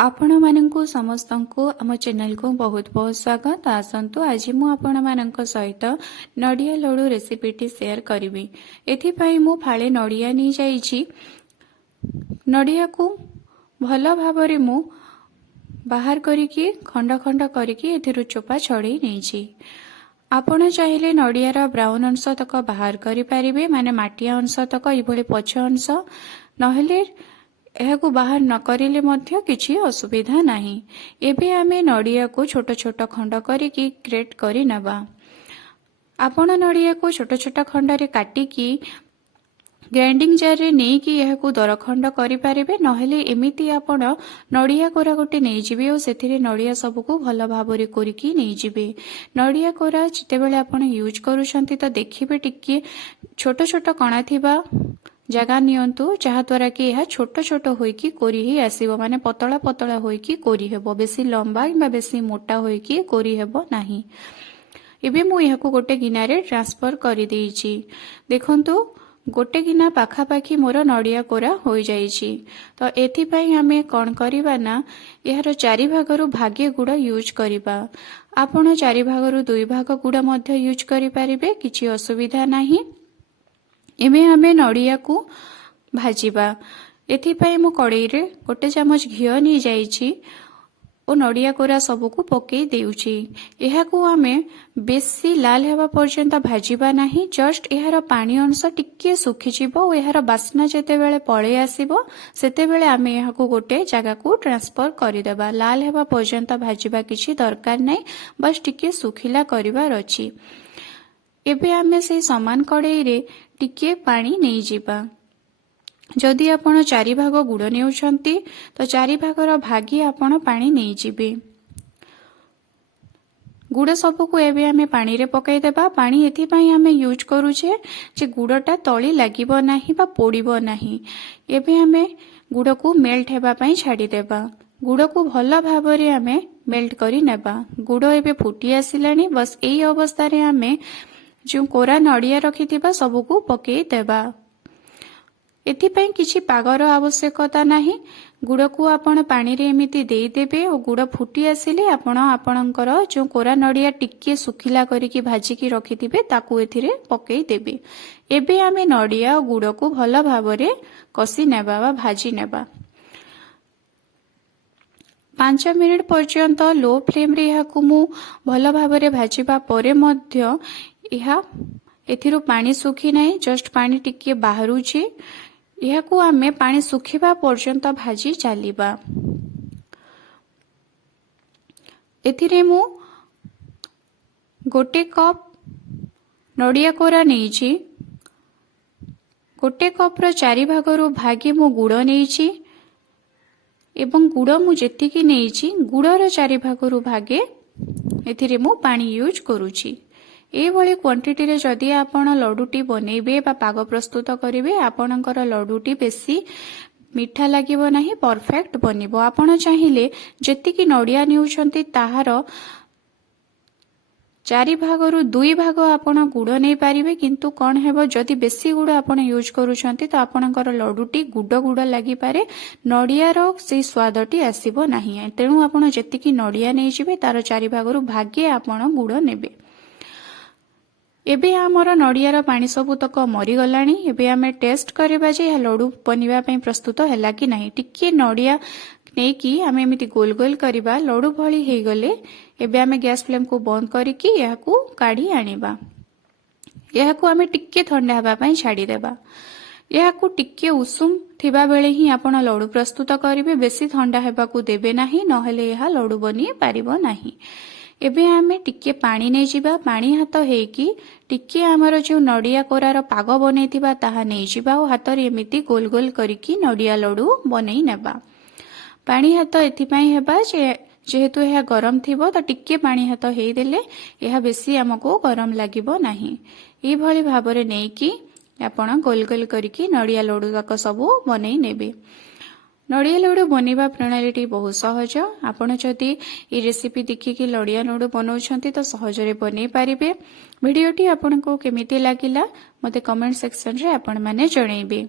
आपण मानंकु समस्तंकु आम चैनल को बहुत बहुत स्वागत। आसंतु आज मु आपण मानंक सहित नडिया लड्डू रेसिपीटी शेयर करिवि। एथिपाई मु फाळे नडिया नि जाईछि। नडिया को भल भाबरे मु बाहर करिकि खंड खंड करिकि एथिरु चोपा छड़ेई नेछि। आपण चाहिले नडियार ब्राउन अंश तक बाहर करि पारिबे, माने माटिया अंश तक इभଳି पछ अंश नहेले एहाकु बाहर न करिले मध्य किछि असुविधा नाही। एबे आमे नडिया को छोट छोट खंड करिकि ग्रेट करि नबा। आपण नडिया को छोट छोट खंड रे काटिकि ग्राइंडिंग जार रे नै कि एहाकु दरखंड करि पारिबे, नहेले एमिति आपण नडिया कोरा गोटे नै जिबे ओ सेथिरे नडिया सबको भल भाबरे कोरिकि नै जिबे। नडिया कोरा जेतेबेले आपण यूज करूछंती त देखिबे टिके छोट छोट कणा थिबा जगह नियंतु, जहा द्वारा कि यह छोट छोट होइकी कोरी ही आसीबो, माने पतला पतला होइकी कोरी हेबो, बेसी लंबा किबा बेसी मोटा होइकी कोरी हेबो नाही। एबे मु यहाकु गोटे गिना रे ट्रांसफर करि देइछि। देखंतु गोटे गिना पाखा पाखी मोर नडिया कोरा होई जाइछि। तो एथि पई हमें कोन करिबा ना, यार चारि भागरु भागे गुड़ यूज करिबा। आपण चारि भागरु दुई भाग गुड़ मध्य यूज करि पारिबे, किछि असुविधा नाही। एमे हमें नडिया को भाजिबा। एथिपाई मु कड़ाई रे गोटे चामच घिओ नि जाइछि ओ नडिया कोरा सबको पकई देउछि। एहाकु हमें बेसी लाल हेबा पर्यंत भाजिबा नाही, जस्ट एहार पानी अंश टिके सुखि जिवो ओ एहार बास्ना जेते बेले पळे आसीबो सेते बेले हमें एहाकु गोटे जगह को ट्रांसफर करि देबा। लाल हेबा पर्यंत भाजिबा किछि दरकार नै, बस टिके सुखिला करिवार अछि। एबे हमें से समान कड़ाई रे टिके पानी नहीं जिबा। जदि आपण चारि भाग गुड़ नेउछंती तो चारि भागर भागी आपण पानी नहीं जिबे। गुड़ सबको एबे हमें पानी रे पकाई देबा। पानी एथि पई हमें यूज करूछे जे गुड़टा तळी लागिबो नाही बा पोड़िबो नाही। एबे हमें गुड़ को मेल्ट हेबा पई छाडी देबा। गुड़ को भल भाबरे हमें मेल्ट करि नेबा। गुड़ एबे फुटी आसिलानी, बस एई अवस्था रे हमें जो कोरा नडिया रखिथिबा सबको पकई देबा। एथिपाई किछि पागर आवश्यकता नाही। गुड़ को आपण पानी रे एमिति देई देबे ओ गुड़ फुटी आसिले आपण आपणकर जो कोरा नडिया टिके सुखिला करिकि भाजिकि रखिथिबे ताकू एथिरे पकई देबे। एबे आमे नडिया ओ गुड़ को भल भाबरे कसी नेबा बा भाजी नेबा। 5 मिनिट पर्यंत लो फ्लेम रे याकू मु भल भाबरे भाजिबा परे मध्य यहा एथिरो पानी सुखी नाही, जस्ट पानी टिके बाहरुछि। यहाकू आमे पानी सुखिबा पर्यंत भाजी चालिबा। एथिरे मु गोटे कप नडिया कोरा नेइछि। गोटे कप रो चारि भागरु भागे मु गुड़ नेइछि एवं गुड़ मु जेतिकी नेइछि गुड़र चारि भागरु भागे एथिरे मु पानी यूज करूछि। ए भली क्वांटिटी रे जदि आपण लड्डूटी बनेबे बा पाग प्रस्तुत करिवे, आपणकर लड्डूटी बेसी मीठा लागिबो नाही, परफेक्ट बनिबो। आपण चाहिले जेतिकी नडिया नेउछंती ताहार चारि भागरु दुई भाग आपण गुड़ नै पारिबे, किंतु कोन हेबो जदि बेसी गुड़ आपण यूज करूछंती तो आपणकर लड्डूटी गुड़ गुड़ लागि पारे, नडियार से स्वादटी आसीबो नाही। तेणु आपण जेतिकी नडिया नै जिवे तार चारि भागरु भागे आपण गुड़ नेबे। एबे हमर नडियार पानी सबु तक मरी गलानी। एबे हमें टेस्ट करबा जे या लड्डू बनिबा पई प्रस्तुत हैला कि नाही। टिके नडिया नै कि हमें एमिति गोल गोल करबा, लड्डू भली हे गले एबे हमें गैस फ्लेम को बंद करिकि याकू काढी आनिबा। याकू हमें टिके ठंडा हेबा पई छाडी देबा। याकू टिके उषुम थिबा बेले ही आपण लड्डू प्रस्तुत करिवे, बेसी ठंडा हेबा को देबे नाही, नहेले यहा लड्डू बनी पारिबो नाही। एबे हमें टिके पानी नै जिबा। पानी हाथ हेकी टिके हमर जो नडिया कोरार पाग बनेथिबा ताहा नै जिबा ओ हाथ रे एमिति गोल गोल करिकि नडिया लड्डू बनै नेबा। पानी हाथ एथि पई हेबा जे जेहेतु यह गरम थिबो त टिके पानी हाथ हेई देले यह बेसी हमको गरम लागिबो नाही। ए भली भाबरे नै कि आपण गोल गोल करिकि नडिया लड्डू तक सबु बनै नेबे। नडिया लड्डू बनिबा प्रणालीटी बहुत सहज। आपण जदि ए रेसिपी देखिकि नडिया लड्डू बनाउछंती तो सहजरे बनै पारिबे। वीडियोटी आपनको केमिति लागिला मते कमेंट सेक्शन रे आपण माने जणैबे।